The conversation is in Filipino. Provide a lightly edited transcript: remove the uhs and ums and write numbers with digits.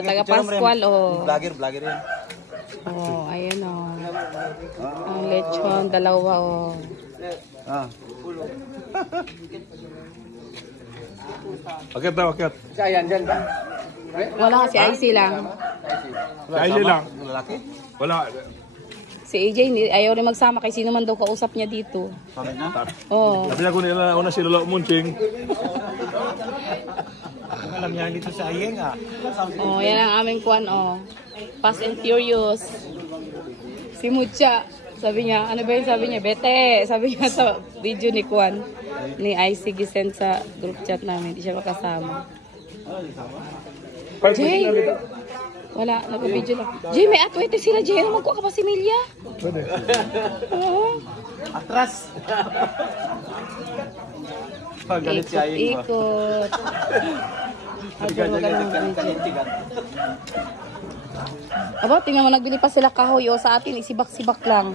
Taga Pascual, oh. Vlogger yan. Oh, ayan, oh. Ang lechon, dalawa, oh. Akit daw, akit. Wala, si IC lang. Kaya lang. Lalaki? Wala. Si AJ, ayaw rin magsama kay sino man daw kausap niya dito. Pamit na? Oh. Sabi na ko nila una si Lolo Munching. Alam niya dito sa Ayeng Oh, yan ang aming kwan, oh. Fast and Furious. Si Mucha. Sabi niya, ano ba yun sabi niya? Bete! Sabi niya sa video ni Kwan. Ni IC gisend sa group chat namin. Hindi siya makasama. Jay! Wala, nag-video lang. Jay, may atwete sila, Jay. Ano magkuha ka pa si Milya? Pwede. Oo. Atras! Pagalit si Ayeng. Ikot. Aba, tingnan mo, nagbili pa sila kahoy. O, sa atin, isibak-sibak lang.